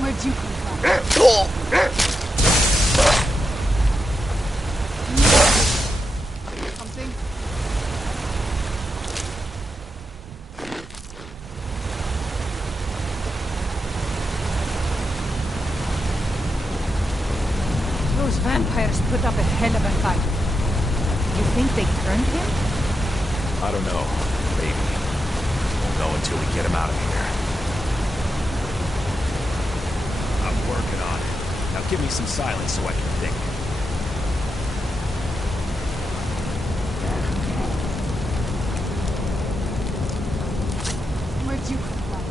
Where'd you come from? Something? Those vampires put up a hell of a fight. You think they turned him? I don't know. Maybe. Won't know until we get him out of here. I'm working on it. Now give me some silence so I can think. Where'd you come from?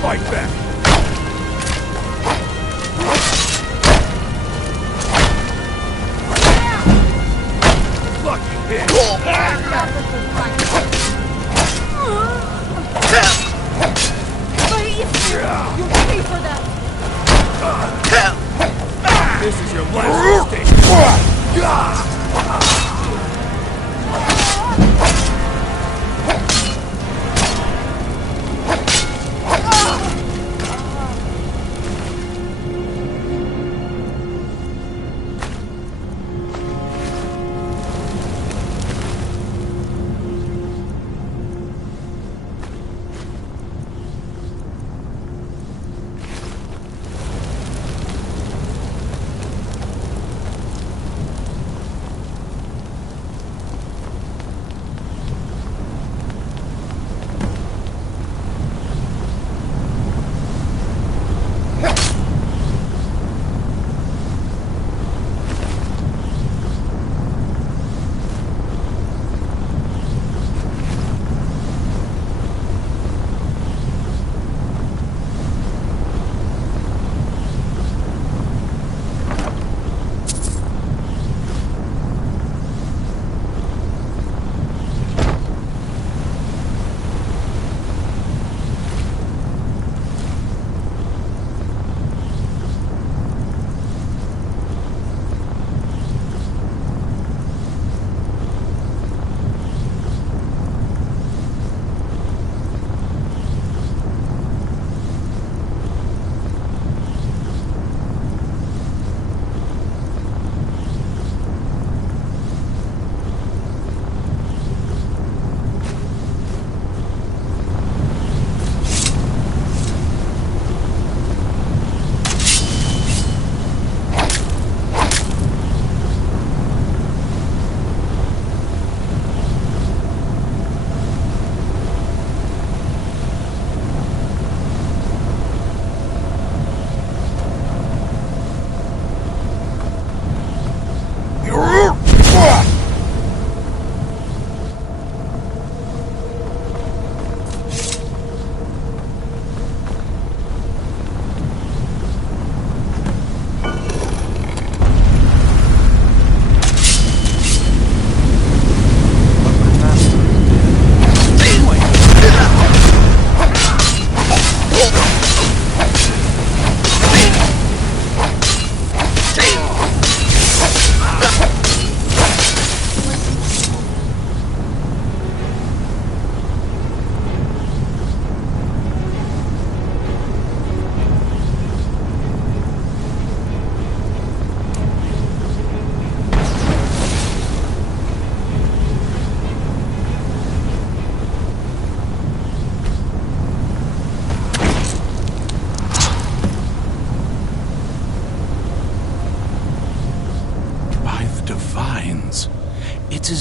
Fight back! Lucky hit! You'll pay for that! This is your last mistake!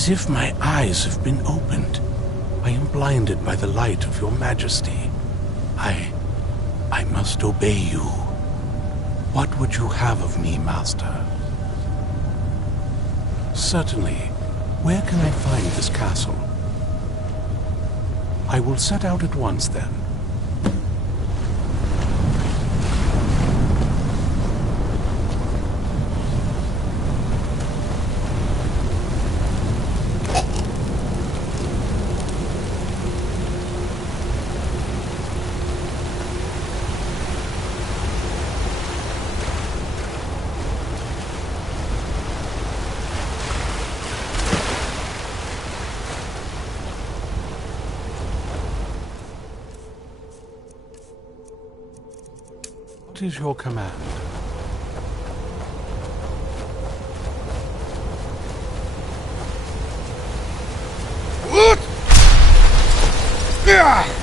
as if my eyes have been opened. I am blinded by the light of your majesty. I must obey you. What would you have of me, master? Certainly. Where can I find this castle? I will set out at once, then. What is your command? What? Yeah!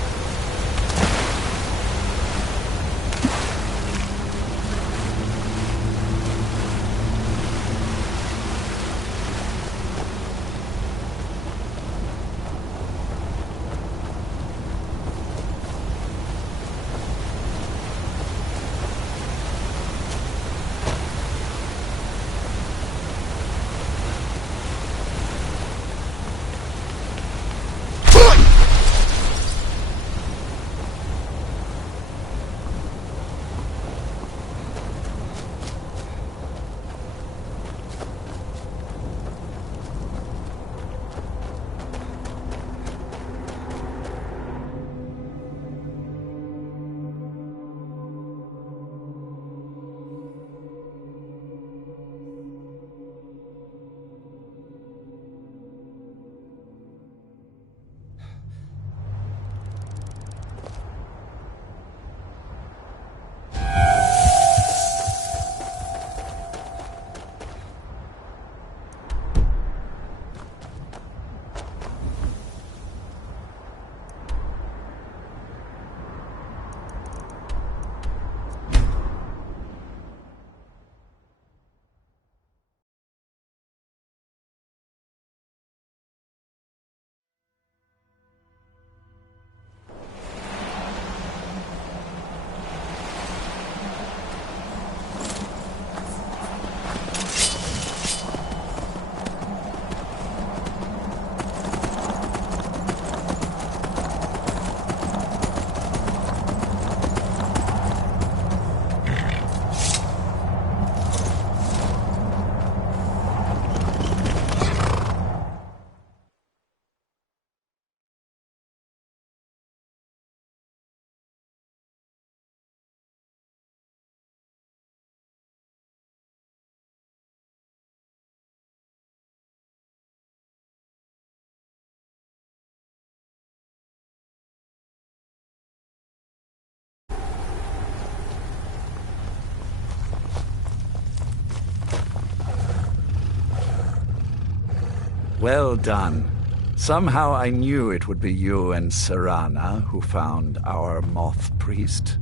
Well done. Somehow I knew it would be you and Serana who found our moth priest.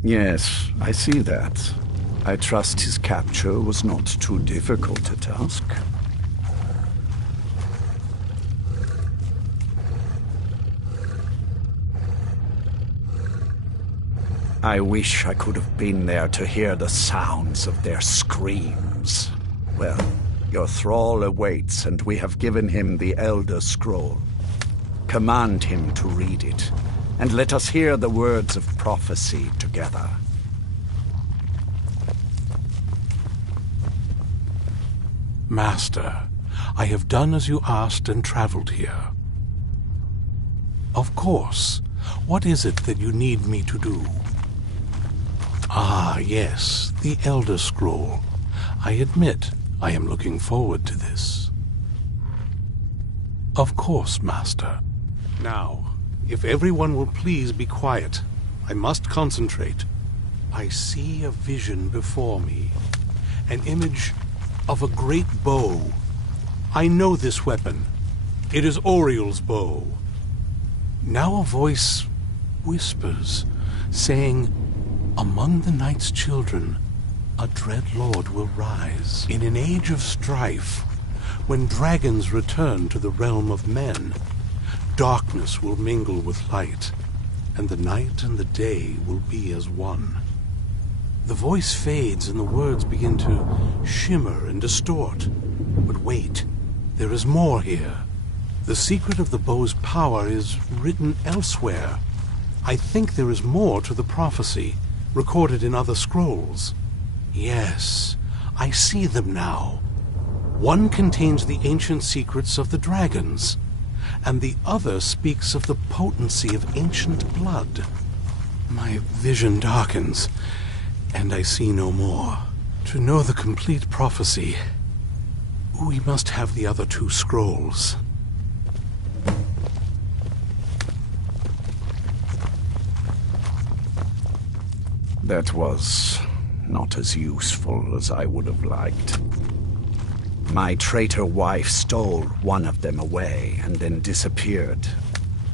Yes, I see that. I trust his capture was not too difficult a task. I wish I could have been there to hear the sounds of their screams. Well, your thrall awaits, and we have given him the Elder Scroll. Command him to read it, and let us hear the words of prophecy together. Master, I have done as you asked and traveled here. Of course. What is it that you need me to do? Ah, yes, the Elder Scroll. I admit, I am looking forward to this. Of course, Master. Now, if everyone will please be quiet, I must concentrate. I see a vision before me, an image of a great bow. I know this weapon. It is Oriel's bow. Now a voice whispers, saying, "Among the night's children, a dread lord will rise. In an age of strife, when dragons return to the realm of men, darkness will mingle with light, and the night and the day will be as one. The voice fades and the words begin to shimmer and distort. But wait, there is more here. The secret of the bow's power is written elsewhere. I think there is more to the prophecy, recorded in other scrolls. Yes, I see them now. One contains the ancient secrets of the dragons, and the other speaks of the potency of ancient blood. My vision darkens, and I see no more. To know the complete prophecy, we must have the other two scrolls. That was not as useful as I would have liked. My traitor wife stole one of them away and then disappeared.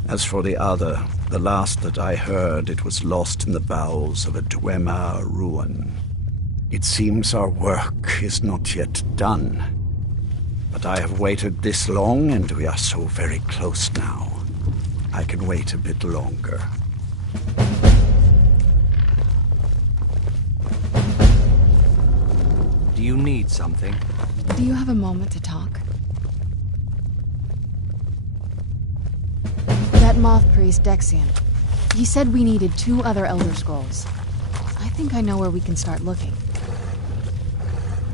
As for the other, the last that I heard, it was lost in the bowels of a Dwemer ruin. It seems our work is not yet done. But I have waited this long, and we are so very close now. I can wait a bit longer. Do you need something? Do you have a moment to talk? That moth priest, Dexian. He said we needed 2 other Elder Scrolls. I think I know where we can start looking.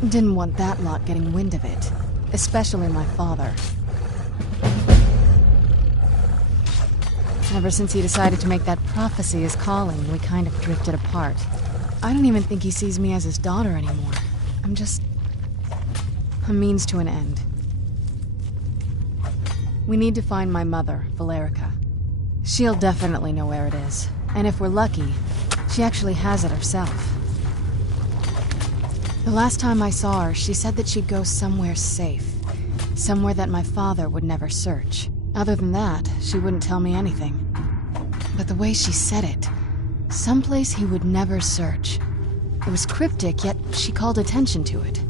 Didn't want that lot getting wind of it. Especially my father. Ever since he decided to make that prophecy his calling, we kind of drifted apart. I don't even think he sees me as his daughter anymore. I'm just a means to an end. We need to find my mother, Valerica. She'll definitely know where it is. And if we're lucky, she actually has it herself. The last time I saw her, she said that she'd go somewhere safe. Somewhere that my father would never search. Other than that, she wouldn't tell me anything. But the way she said it, someplace he would never search. It was cryptic, yet she called attention to it.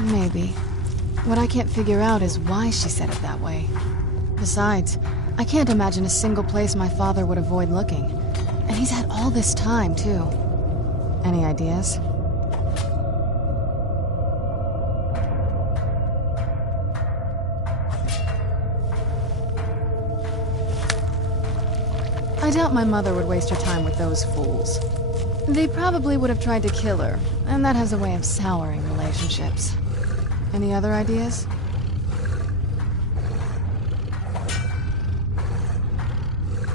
Maybe. What I can't figure out is why she said it that way. Besides, I can't imagine a single place my father would avoid looking. And he's had all this time, too. Any ideas? I doubt my mother would waste her time with those fools. They probably would have tried to kill her, and that has a way of souring relationships. Any other ideas?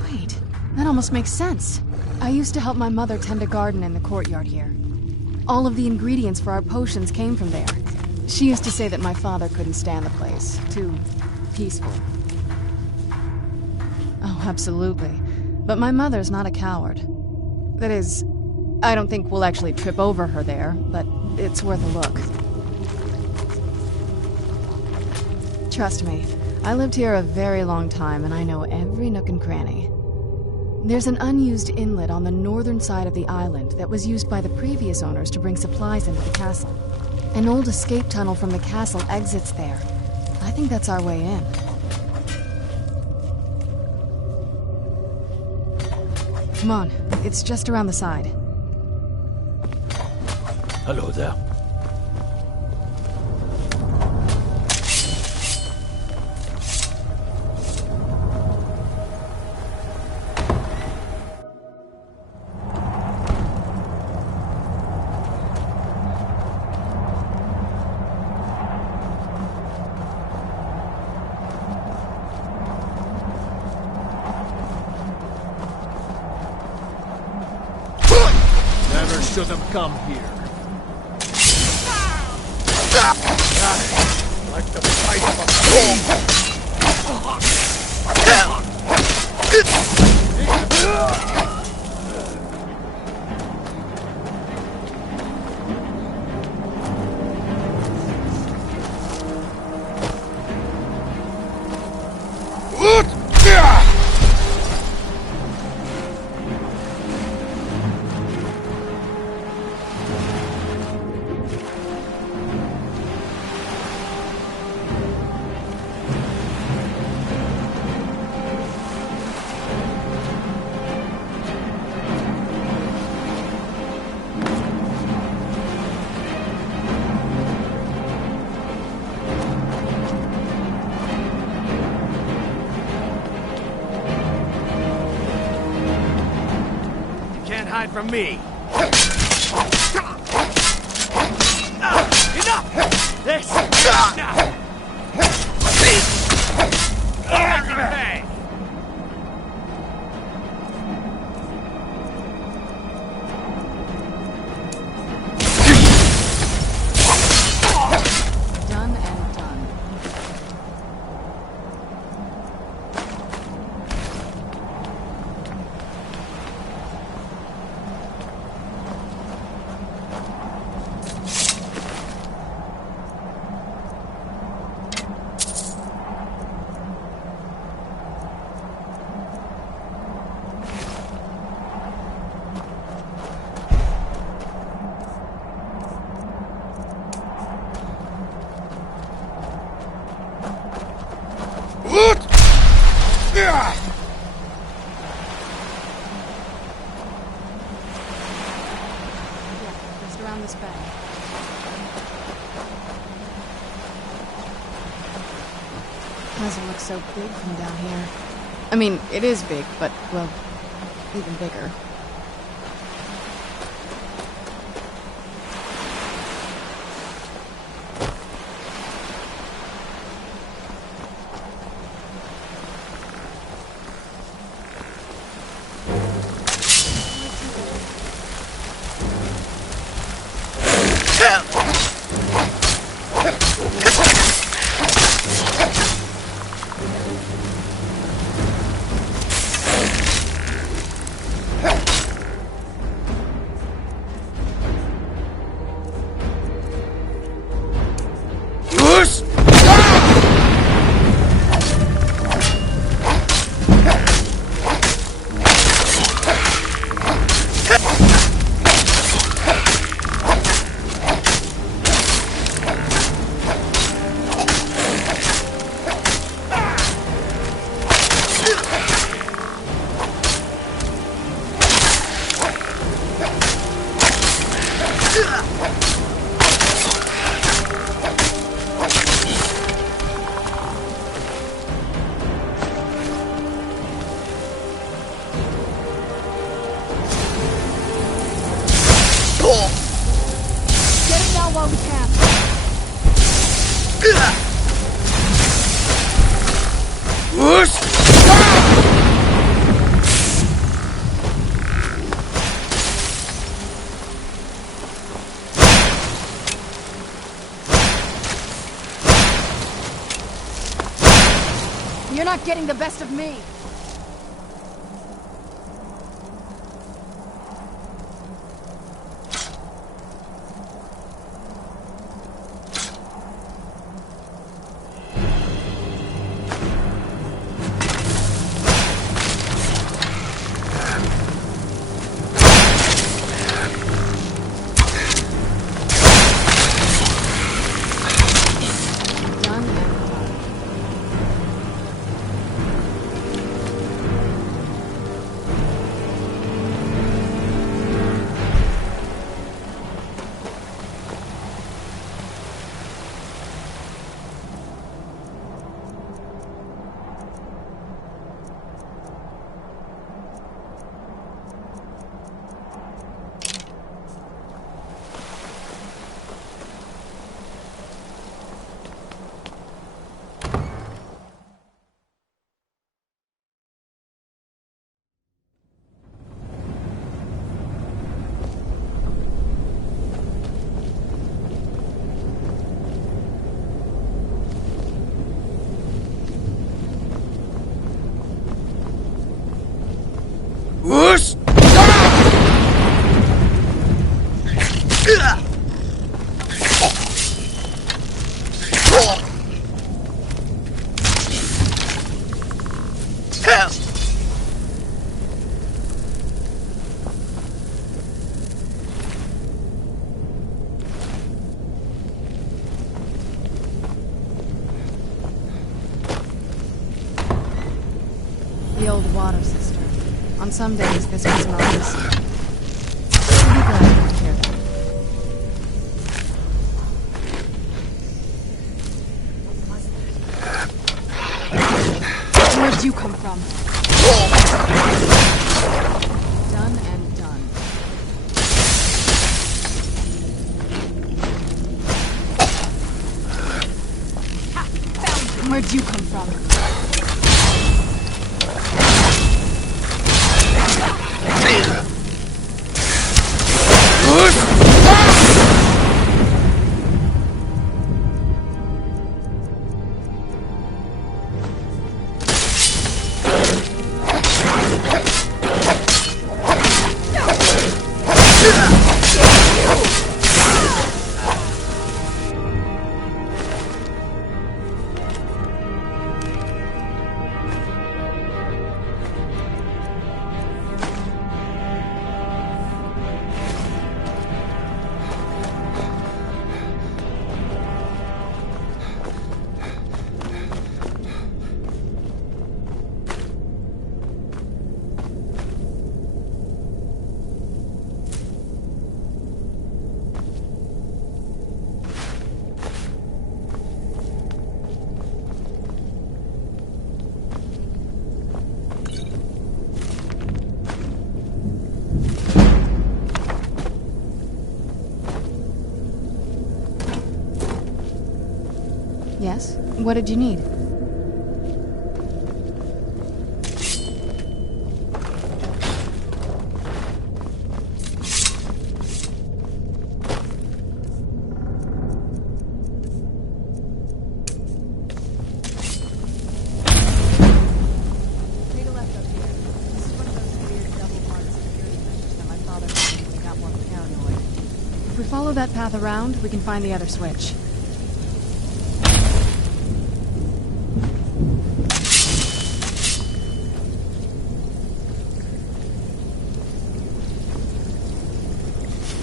Wait, that almost makes sense. I used to help my mother tend a garden in the courtyard here. All of the ingredients for our potions came from there. She used to say that my father couldn't stand the place. Too peaceful. Oh, absolutely. But my mother's not a coward. That is, I don't think we'll actually trip over her there, but it's worth a look. Trust me, I lived here a very long time and I know every nook and cranny. There's an unused inlet on the northern side of the island that was used by the previous owners to bring supplies into the castle. An old escape tunnel from the castle exits there. I think that's our way in. Come on, it's just around the side. Hello there. Never should have come here. Like the bite of a it from me. Enough! This now. Hey. Done and done. What? Yeah. Yeah, just around this bend. Doesn't look so big from down here. I mean, it is big, but, well, even bigger. Whoosh! Get it now while we can. Whoosh! You're not getting the best of me. Done and done. Whoosh! The old water cistern. On some days, this was an office. I'll be glad you took care of that. Where'd you come from? Done and done. Where'd you come from? Yes? What did you need? Take a left up here. This is one of those weird double-marked security measures that my father found when he got more paranoid. If we follow that path around, we can find the other switch.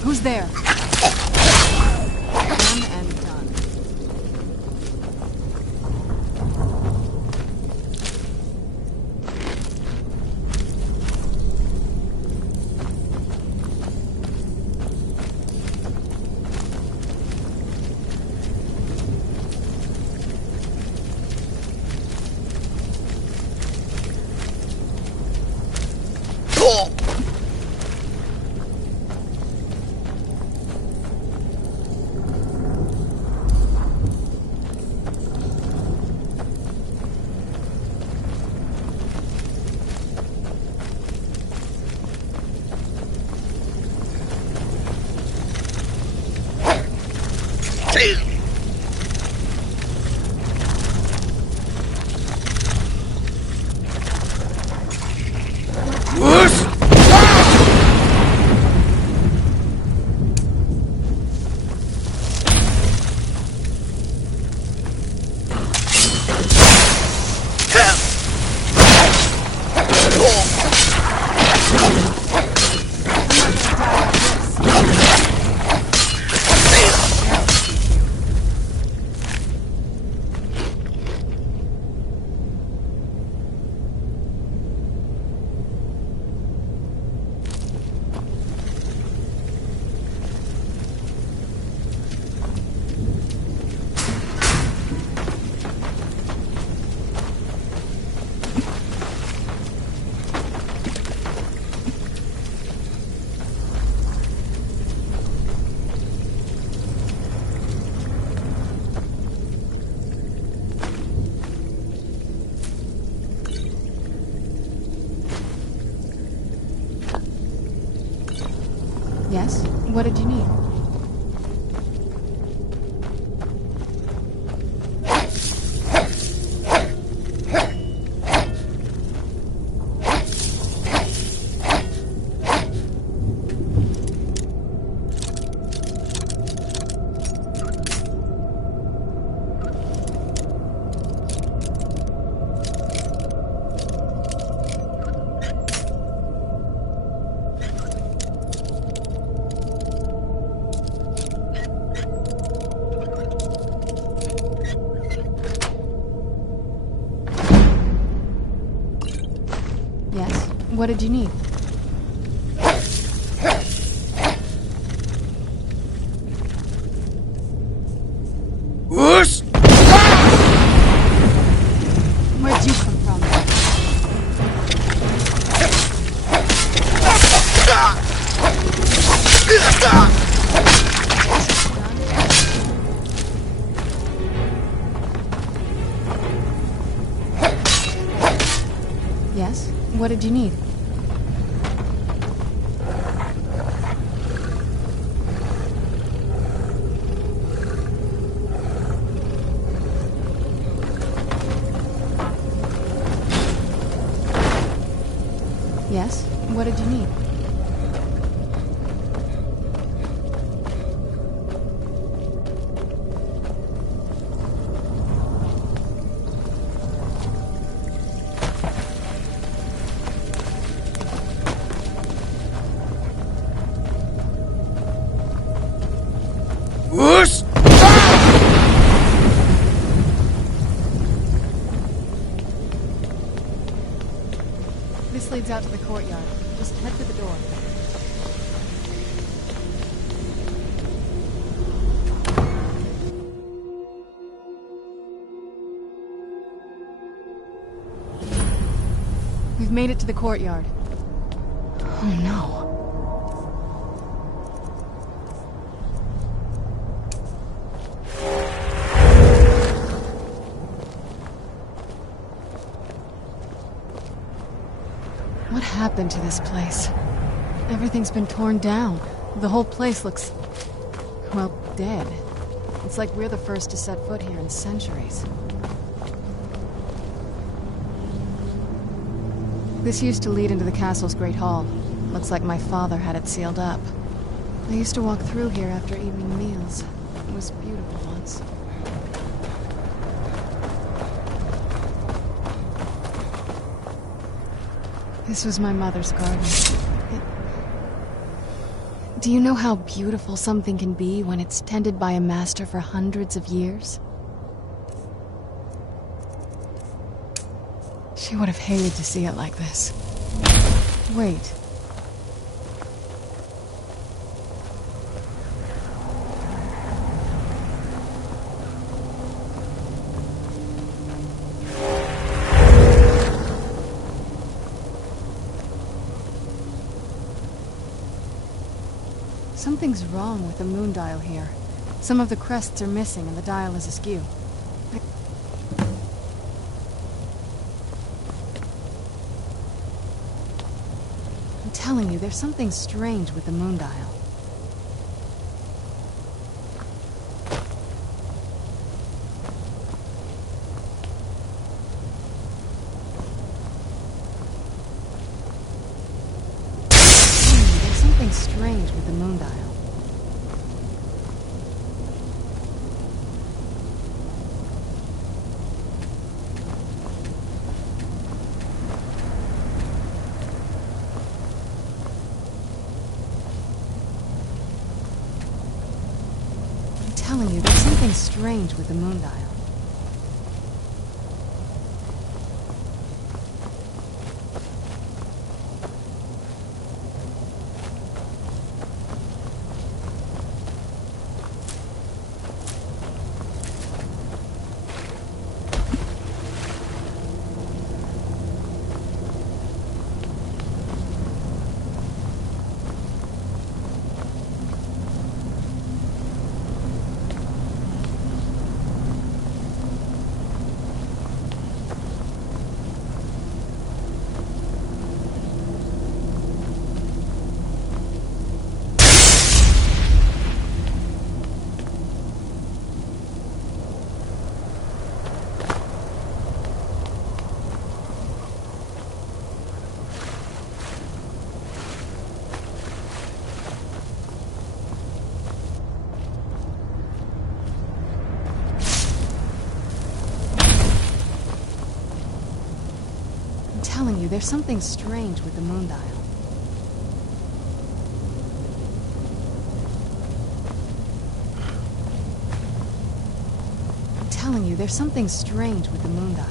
Who's there? Done and done. Yes? What did you need? Yes? What did you need? Whoosh! Where'd you come from? What did you need? Yes? What did you need? Whoosh! This leads out to the courtyard. Just head for the door. We've made it to the courtyard. Oh no. What happened to this place? Everything's been torn down. The whole place looks, well, dead. It's like we're the first to set foot here in centuries. This used to lead into the castle's great hall. Looks like my father had it sealed up. I used to walk through here after evening meals. It was beautiful once. This was my mother's garden. Do you know how beautiful something can be when it's tended by a master for hundreds of years? She would have hated to see it like this. Wait. Something's wrong with the moon dial here. Some of the crests are missing and the dial is askew. I'm telling you, there's something strange with the moon dial. There's something strange with the moon dial. I'm telling you, there's something strange with the moon dial. I'm telling you, there's something strange with the moon dial. I'm telling you, there's something strange with the moon dial.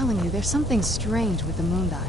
telling you, there's something strange with the moondial.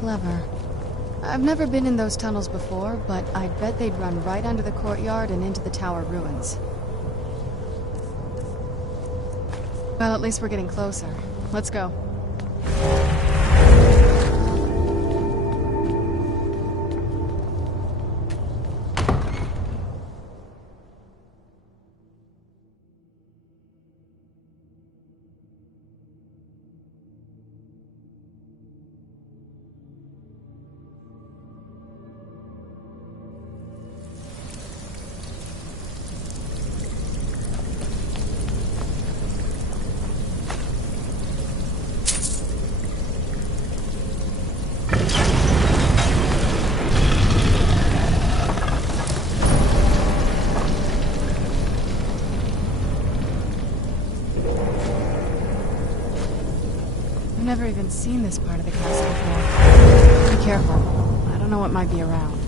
Clever. I've never been in those tunnels before, but I'd bet they'd run right under the courtyard and into the tower ruins. Well, at least we're getting closer. Let's go. never even seen this part of the castle before. Be careful. I don't know what might be around.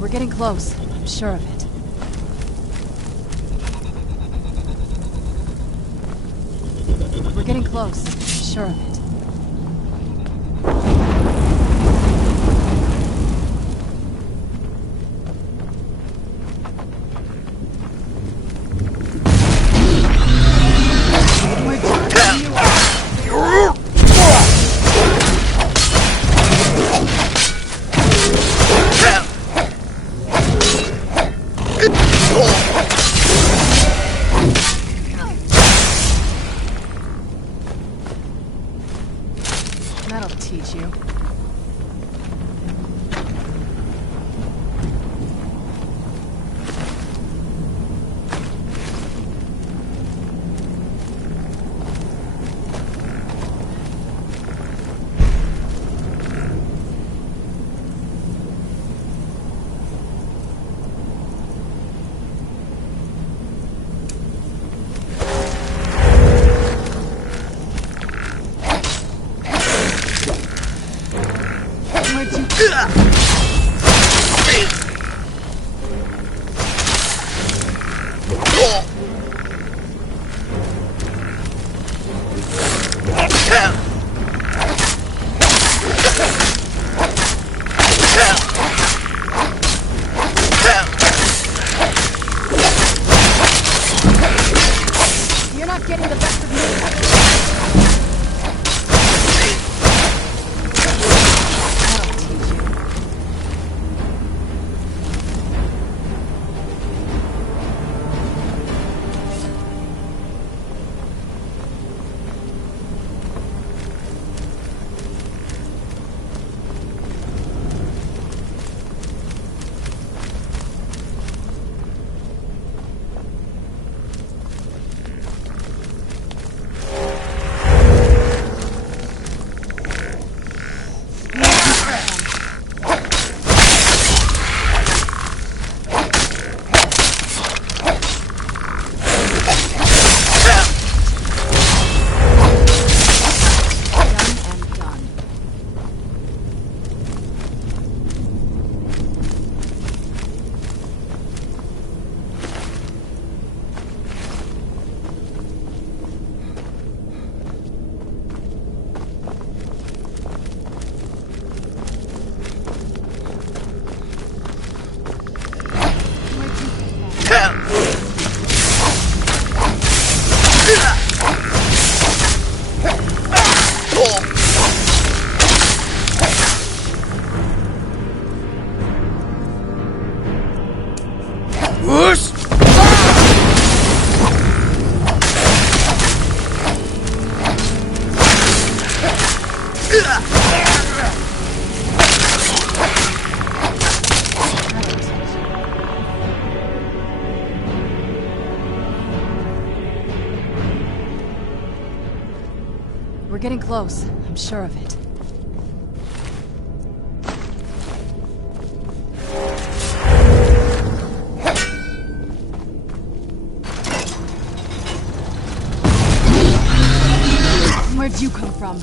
We're getting close. I'm sure of it. We're getting close. I'm sure of it. That'll teach you. We're getting close. I'm sure of it. Where'd you come from?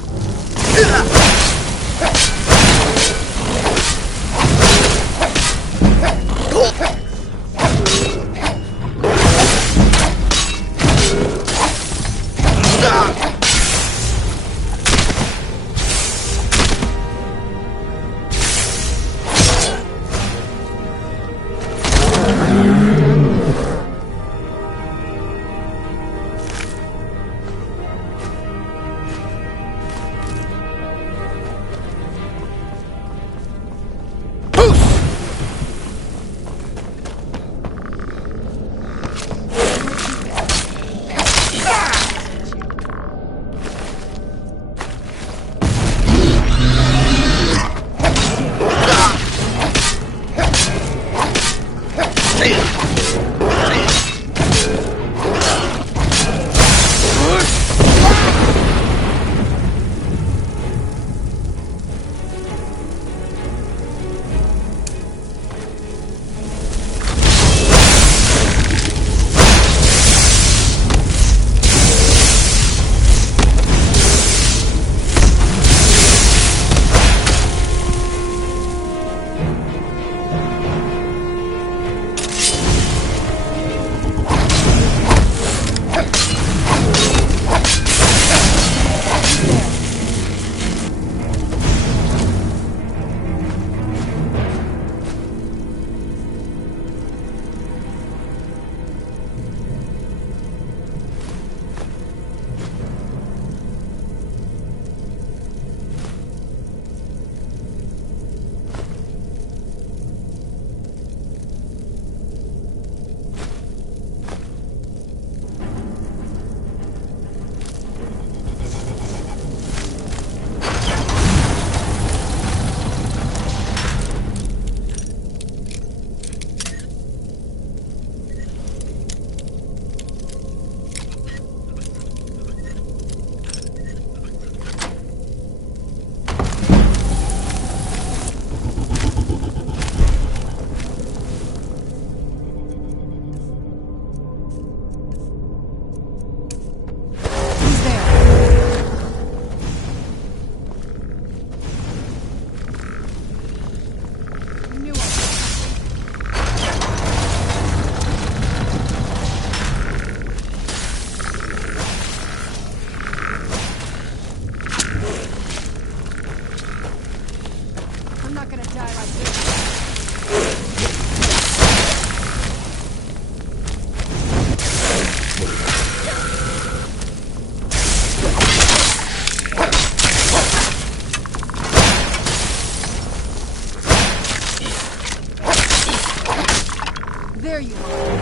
There you are.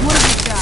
What have you got?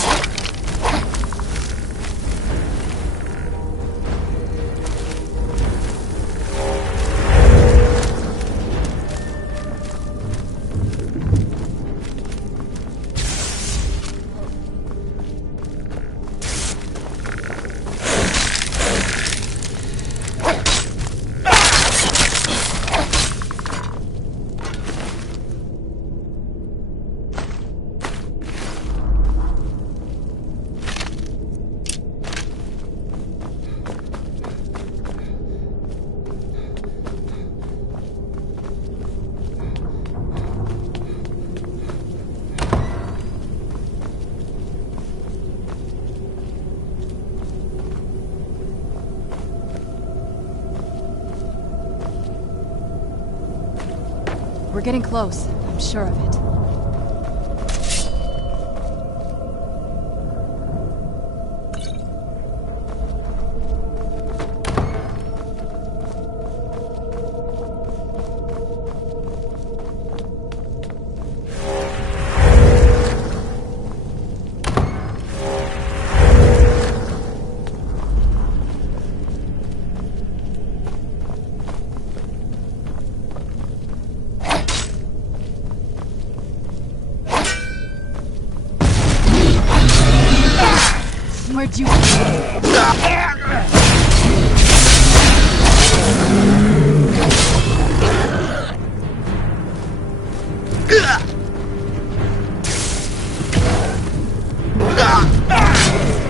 We're getting close. I'm sure of it. Where'd you...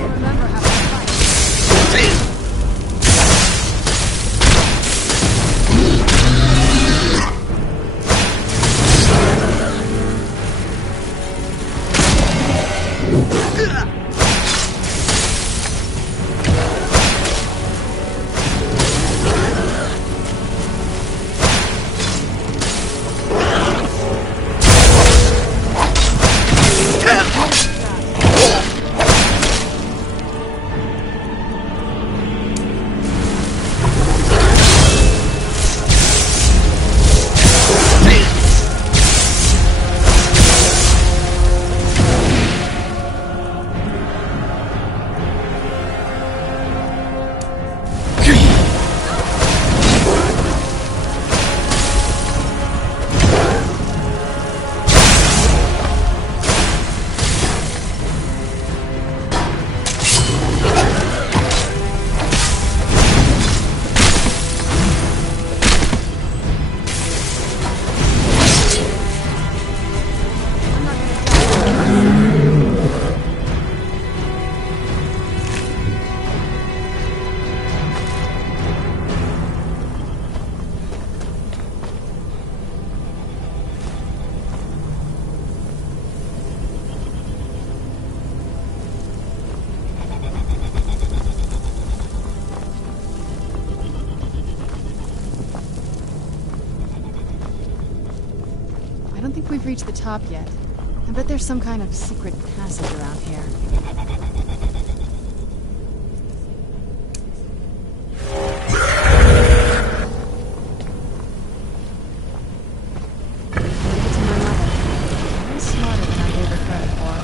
Remember how to fight. I don't think we've reached the top yet. I bet there's some kind of secret passage around here. It's my mother. Very smarter than I gave her credit for.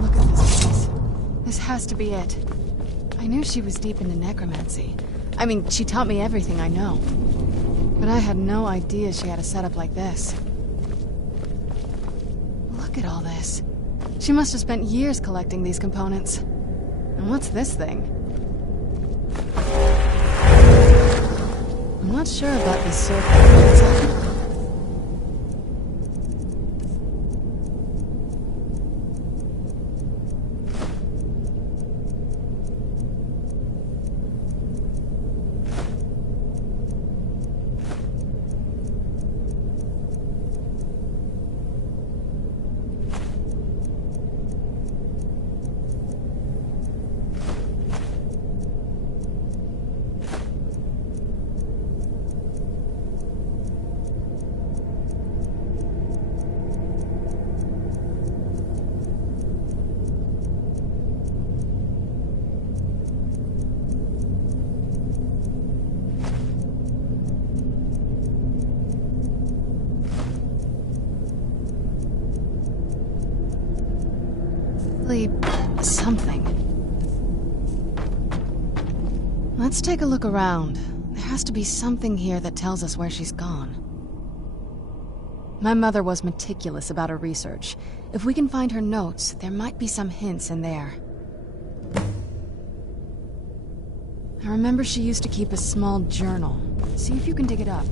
Look at this place. This has to be it. I knew she was deep into necromancy. I mean, she taught me everything I know. But I had no idea she had a setup like this. Look at all this. She must have spent years collecting these components. And what's this thing? I'm not sure about this circle. Something. Let's take a look around. There has to be something here that tells us where she's gone. My mother was meticulous about her research. If we can find her notes, there might be some hints in there. I remember she used to keep a small journal. See if you can dig it up.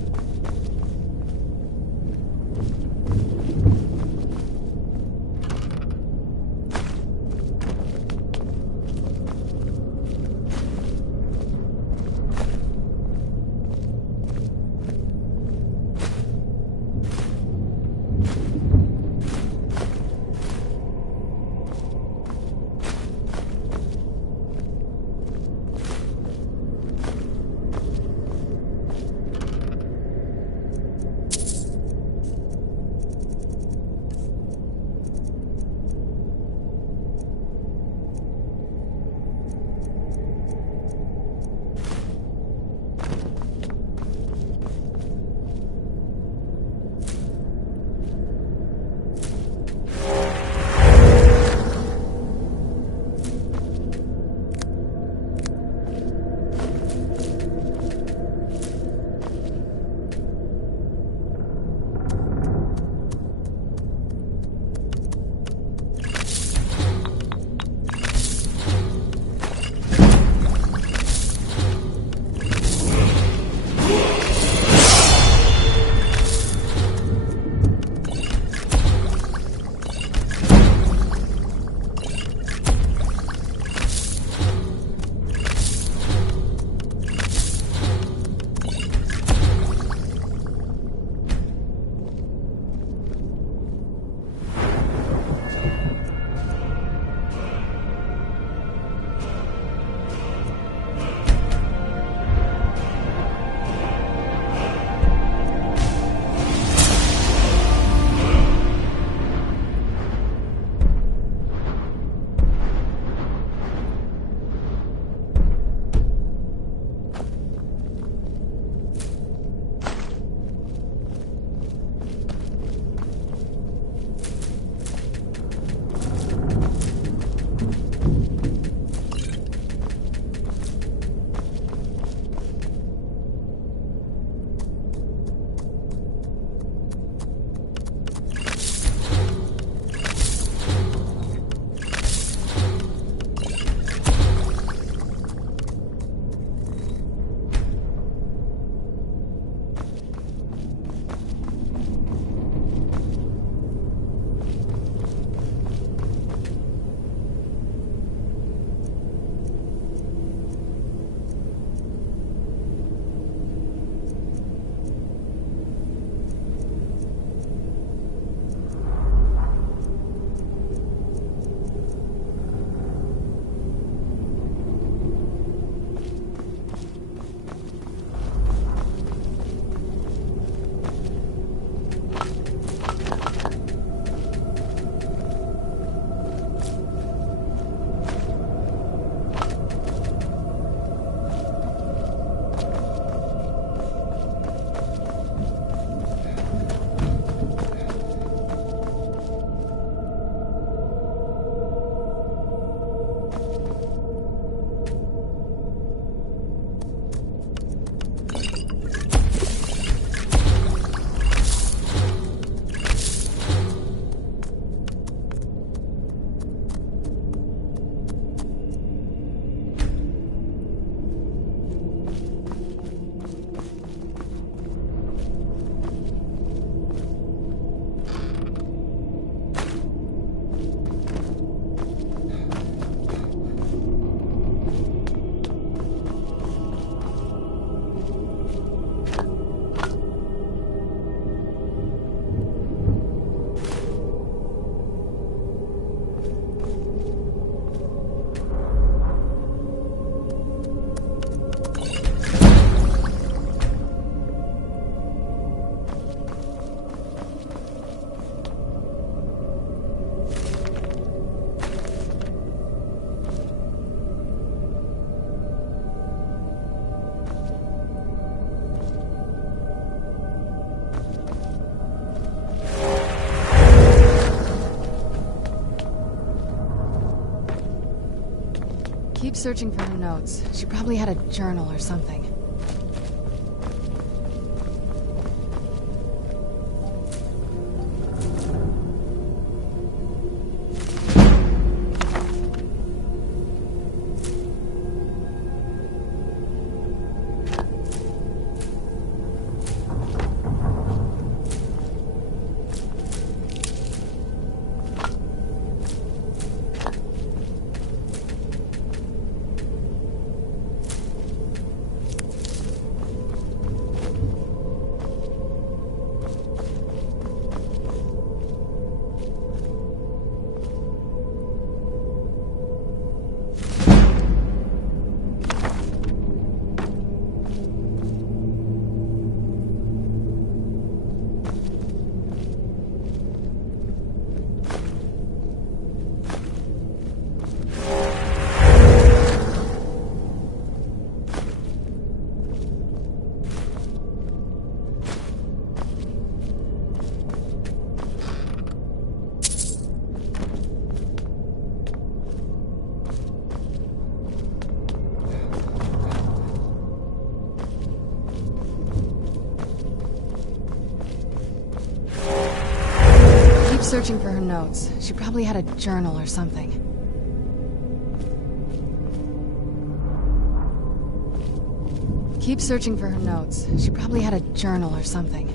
searching for her notes. She probably had a journal or something. Searching for her notes. She probably had a journal or something. Keep searching for her notes. She probably had a journal or something.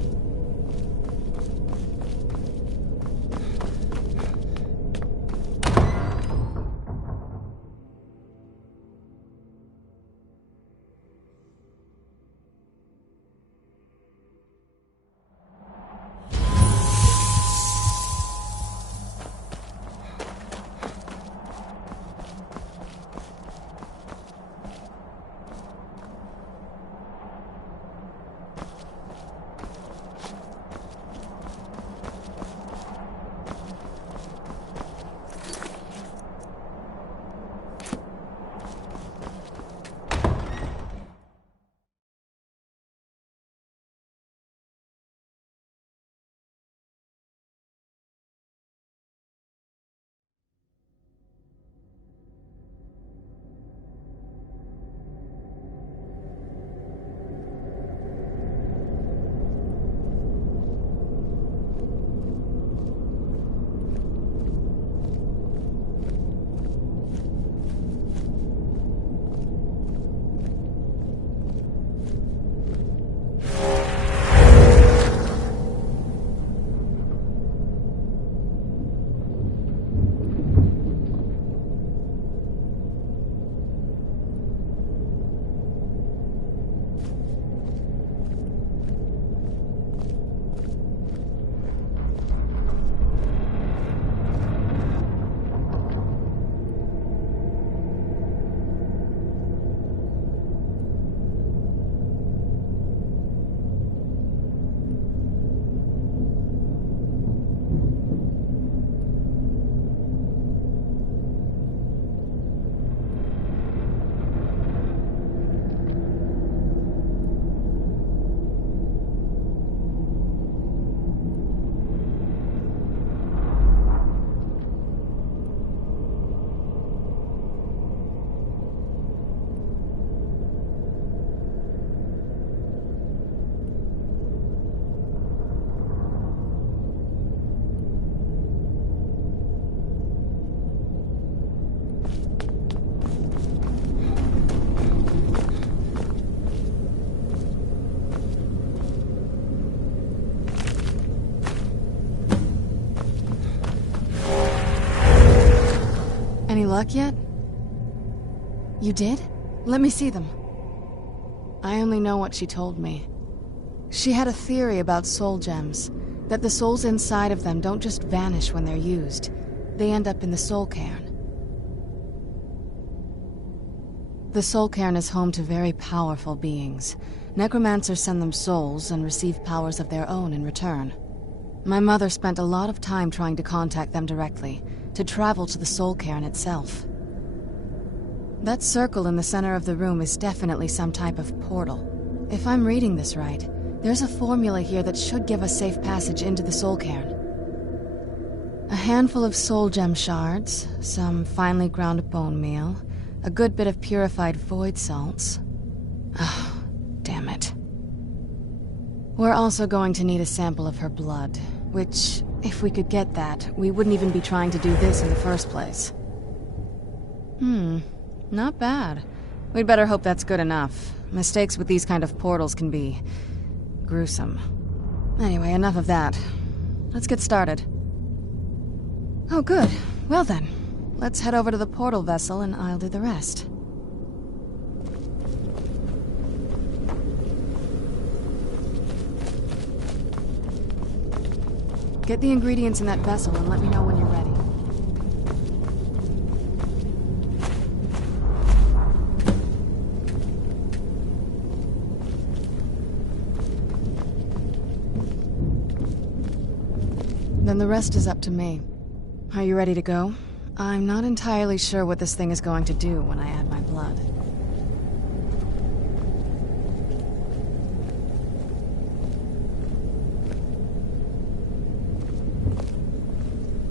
Any luck yet? You did? Let me see them. I only know what she told me. She had a theory about soul gems, that the souls inside of them don't just vanish when they're used. They end up in the soul cairn. The soul cairn is home to very powerful beings. Necromancers send them souls and receive powers of their own in return. My mother spent a lot of time trying to contact them directly, to travel to the soul cairn itself. That circle in the center of the room is definitely some type of portal. If I'm reading this right, there's a formula here that should give us safe passage into the soul cairn. A handful of soul gem shards, some finely ground bone meal, A good bit of purified void salts. Ah, damn it. We're also going to need a sample of her blood, which, if we could get that, we wouldn't even be trying to do this in the first place. Not bad. We'd better hope that's good enough. Mistakes with these kind of portals can be gruesome. Anyway, enough of that. Let's get started. Oh, good. Well then, let's head over to the portal vessel and I'll do the rest. Get the ingredients in that vessel and let me know when you're ready. Then the rest is up to me. Are you ready to go? I'm not entirely sure what this thing is going to do when I add my blood.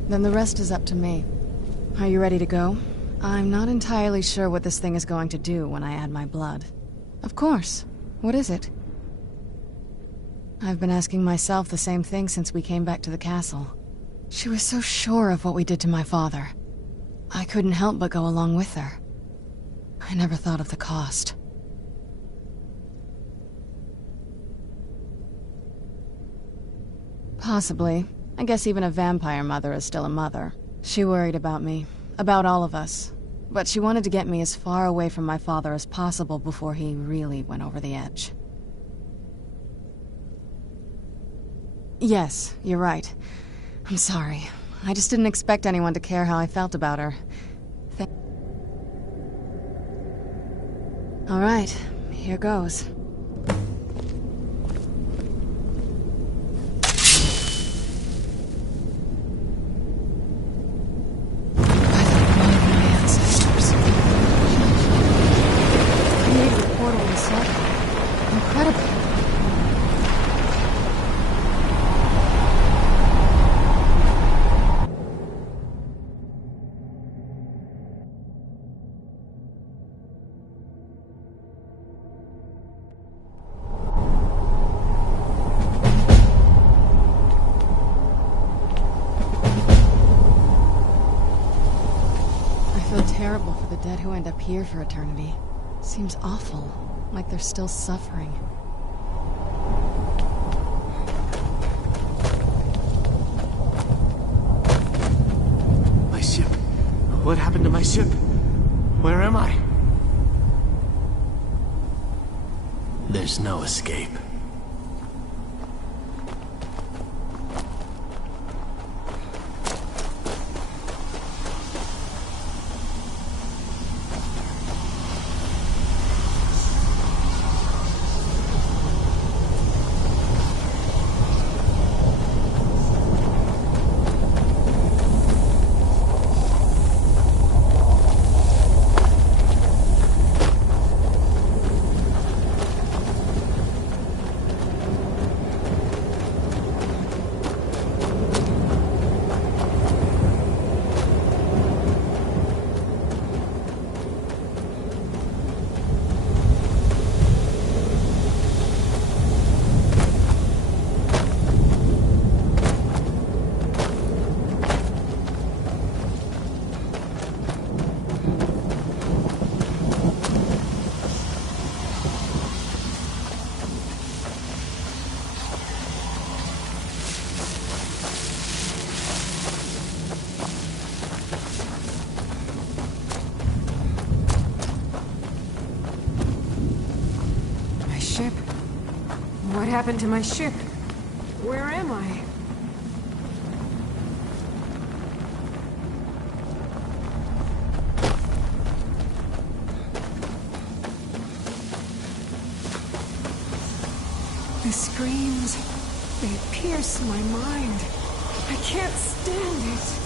Then the rest is up to me. Are you ready to go? I'm not entirely sure what this thing is going to do when I add my blood. Of course. What is it? I've been asking myself the same thing since we came back to the castle. She was so sure of what we did to my father. I couldn't help but go along with her. I never thought of the cost. Possibly. I guess even a vampire mother is still a mother. She worried about me, about all of us. But she wanted to get me as far away from my father as possible before he really went over the edge. Yes, you're right. I'm sorry. I just didn't expect anyone to care how I felt about her. All right, here goes. Terrible for the dead who end up here for eternity. Seems awful, like they're still suffering. My ship. What happened to my ship? Where am I? There's no escape. What happened to my ship? Where am I? The screams, they pierce my mind. I can't stand it.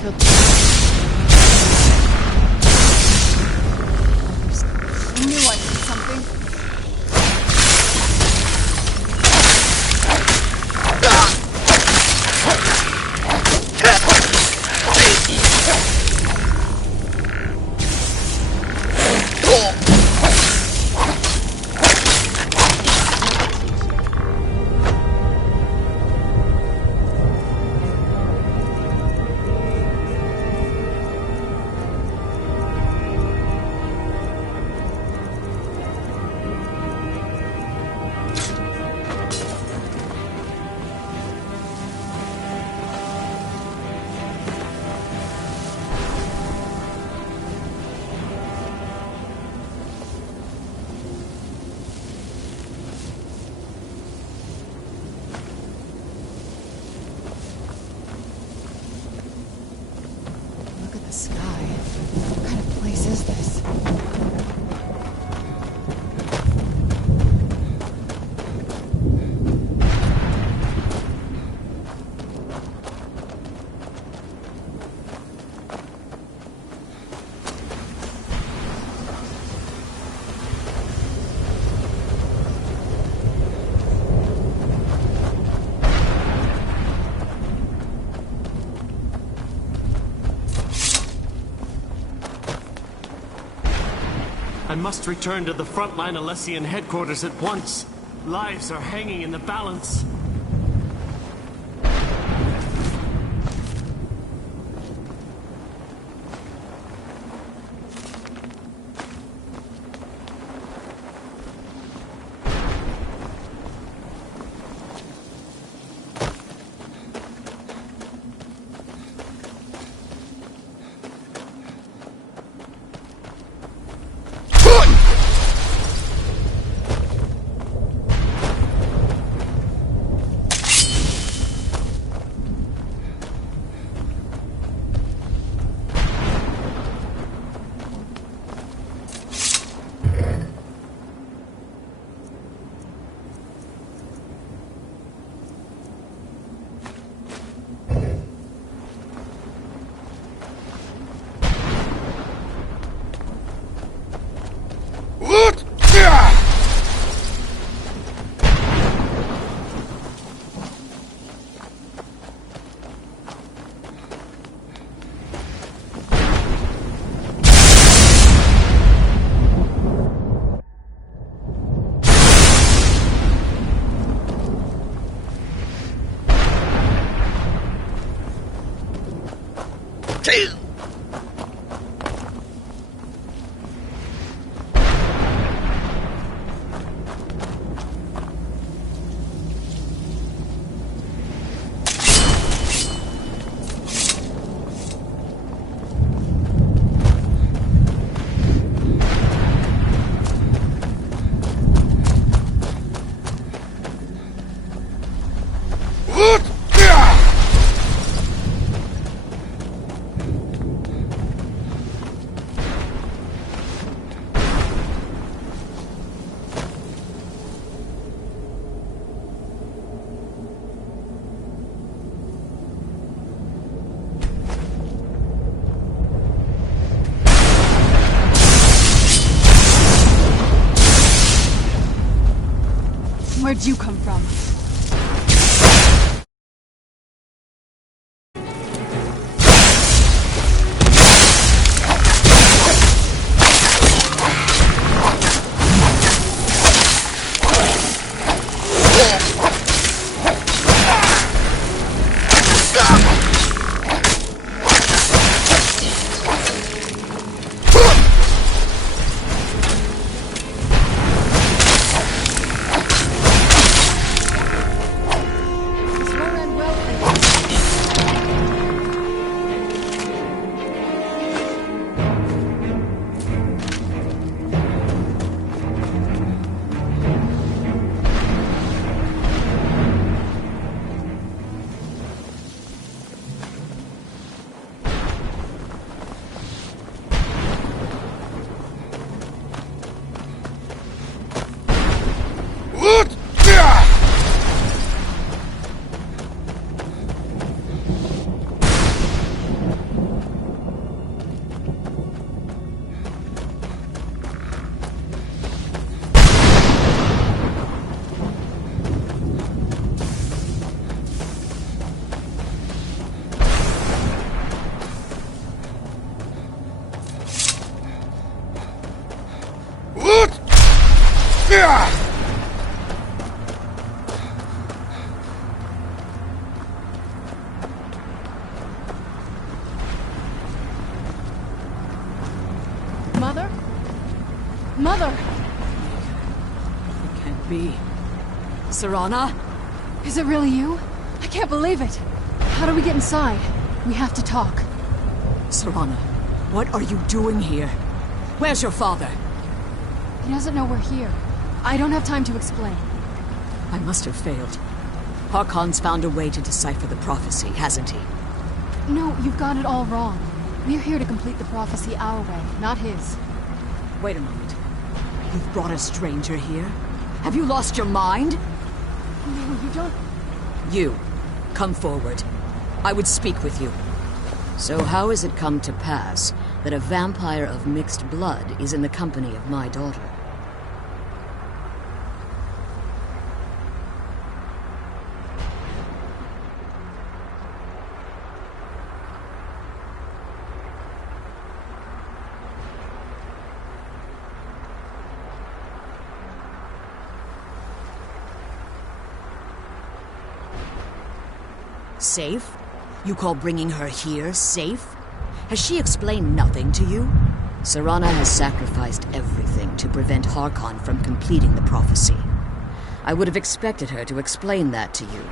feel... I knew I did something. Look at the sky. What kind of place is this? I must return to the frontline Alessian headquarters at once. Lives are hanging in the balance. Where'd you come from? be. Serana? Is it really you? I can't believe it. How do we get inside? We have to talk. Serana, what are you doing here? Where's your father? He doesn't know we're here. I don't have time to explain. I must have failed. Harkon's found a way to decipher the prophecy, hasn't he? No, you've got it all wrong. We're here to complete the prophecy our way, not his. Wait a moment. You've brought a stranger here? Have you lost your mind? No, you don't... You, come forward. I would speak with you. So how has it come to pass that a vampire of mixed blood is in the company of my daughter? Safe? You call bringing her here safe? Has she explained nothing to you? Serana has sacrificed everything to prevent Harkon from completing the prophecy. I would have expected her to explain that to you.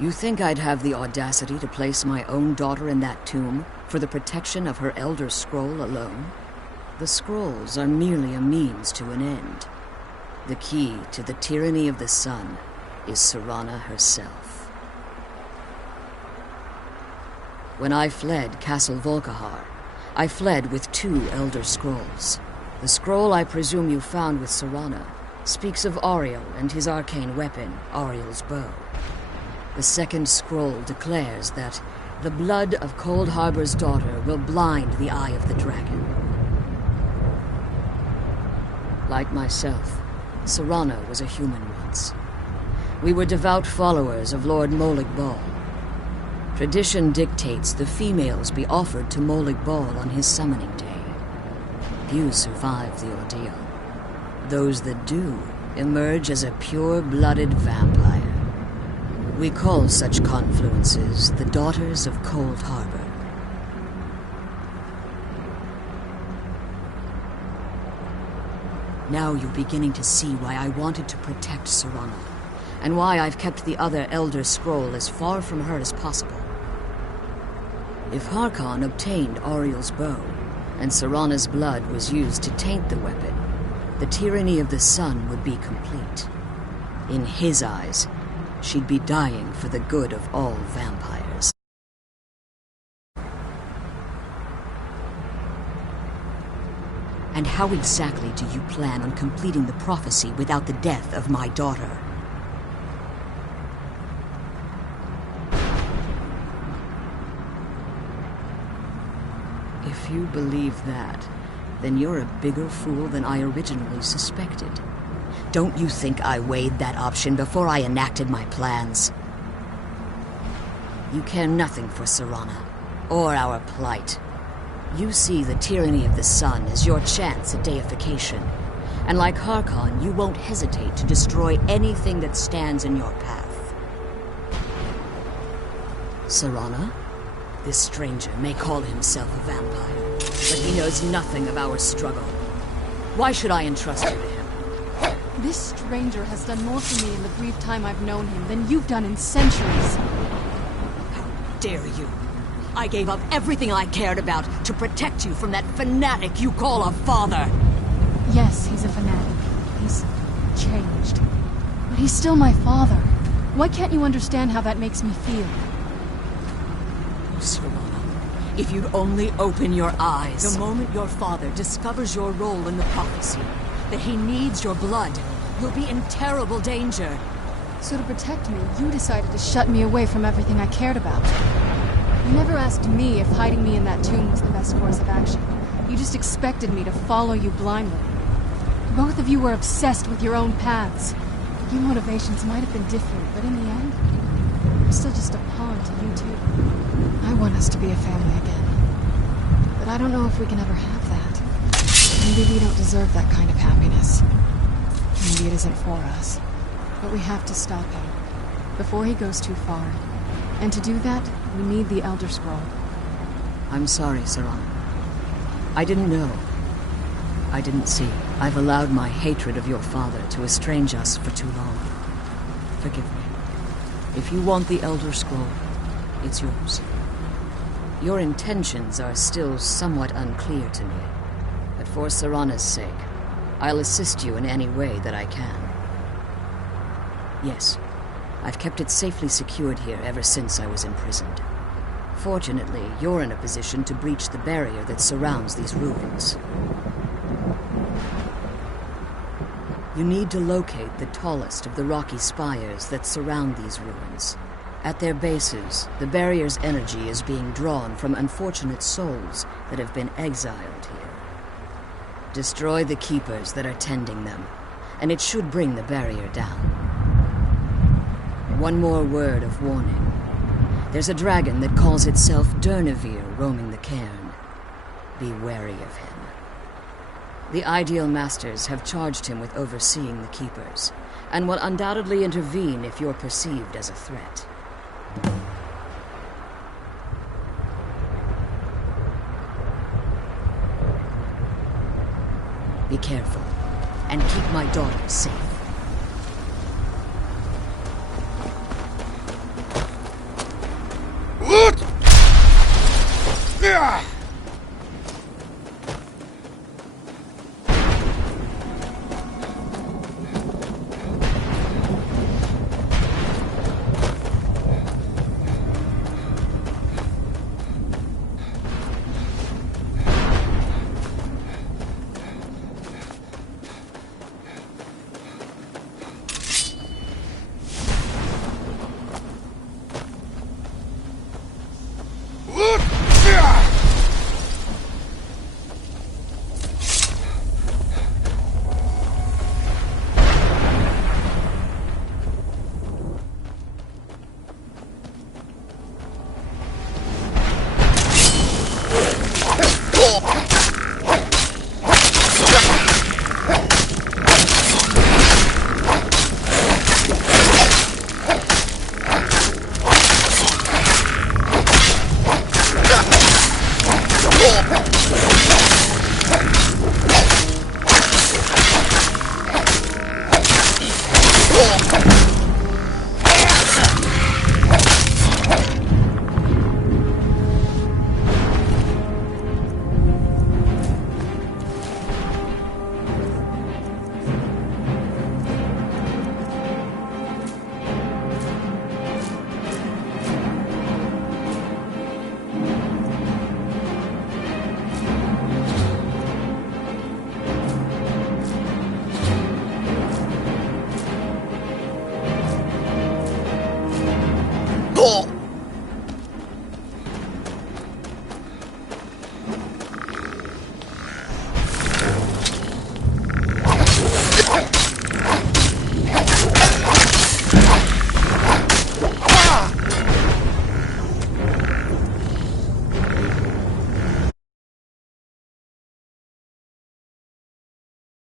You think I'd have the audacity to place my own daughter in that tomb for the protection of her Elder Scroll alone? The scrolls are merely a means to an end. The key to the tyranny of the sun is Serana herself. When I fled Castle Volkihar, I fled with 2 Elder Scrolls. The scroll I presume you found with Serana speaks of Ariel and his arcane weapon, Ariel's bow. The second scroll declares that the blood of Cold Harbor's daughter will blind the eye of the dragon. Like myself, Serana was a human once. We were devout followers of Lord Molig Bal. Tradition dictates the females be offered to Molig Bal on his summoning day. Few survive the ordeal. Those that do emerge as a pure-blooded vampire. We call such confluences the Daughters of Cold Harbor. Now you're beginning to see why I wanted to protect Serana, and why I've kept the other Elder Scroll as far from her as possible. If Harkon obtained Ariel's bow, and Serana's blood was used to taint the weapon, the tyranny of the sun would be complete. In his eyes, she'd be dying for the good of all vampires. And how exactly do you plan on completing the prophecy without the death of my daughter? If you believe that, then you're a bigger fool than I originally suspected. Don't you think I weighed that option before I enacted my plans? You care nothing for Serana, or our plight. You see the tyranny of the sun as your chance at deification. And like Harkon, you won't hesitate to destroy anything that stands in your path. Serana? This stranger may call himself a vampire, but he knows nothing of our struggle. Why should I entrust you to him? This stranger has done more for me in the brief time I've known him than you've done in centuries. How dare you? I gave up everything I cared about to protect you from that fanatic you call a father. Yes, he's a fanatic. He's changed. But he's still my father. Why can't you understand how that makes me feel? Serana, if you'd only open your eyes. The moment your father discovers your role in the prophecy, that he needs your blood, you'll be in terrible danger. So to protect me, you decided to shut me away from everything I cared about. You never asked me if hiding me in that tomb was the best course of action. You just expected me to follow you blindly. Both of you were obsessed with your own paths. Your motivations might have been different, but in the end, I'm still just a pawn to you two. I want us to be a family again. But I don't know if we can ever have that. Maybe we don't deserve that kind of happiness. Maybe it isn't for us. But we have to stop him, before he goes too far. And to do that, we need the Elder Scroll. I'm sorry, Serana. I didn't know. I didn't see. I've allowed my hatred of your father to estrange us for too long. Forgive me. If you want the Elder Scroll, it's yours. Your intentions are still somewhat unclear to me, but for Serana's sake, I'll assist you in any way that I can. Yes, I've kept it safely secured here ever since I was imprisoned. Fortunately, you're in a position to breach the barrier that surrounds these ruins. You need to locate the tallest of the rocky spires that surround these ruins. At their bases, the barrier's energy is being drawn from unfortunate souls that have been exiled here. Destroy the keepers that are tending them, and it should bring the barrier down. One more word of warning. There's a dragon that calls itself Durnevere roaming the cairn. Be wary of him. The Ideal Masters have charged him with overseeing the keepers, and will undoubtedly intervene if you're perceived as a threat. Be careful, and keep my daughter safe. What? Yeah. Oh!